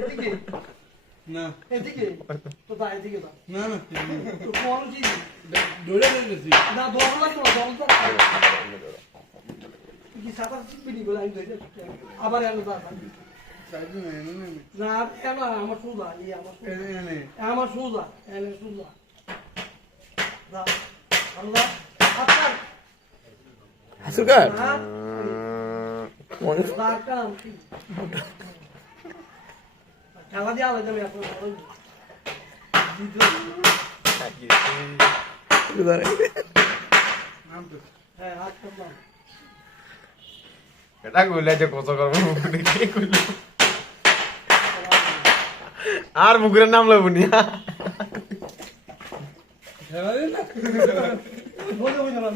এদিকে না এদিকে তো দা এদিকে দা না না তো কোন জি দৌড়ে গেছি না দল লাগতো না দল তো কি সাদা চিপনি বলে আমি ধরে আবার এলো দা সাইডে না এনে না এলো আমার সুদা এই আমার এনে এনে আমার সুদা এনে সুদা দা আল্লাহ আপনার হাসুকার না মনে দা কাম কি খেলা দিয়ে আলাদা আমি আপনার নাম তো হ্যাঁ হাত করলাম এটা কইলে যে কত করবো কে কইল আর মুগুরের নাম লইব নি খেলা দিন না বলে বলে না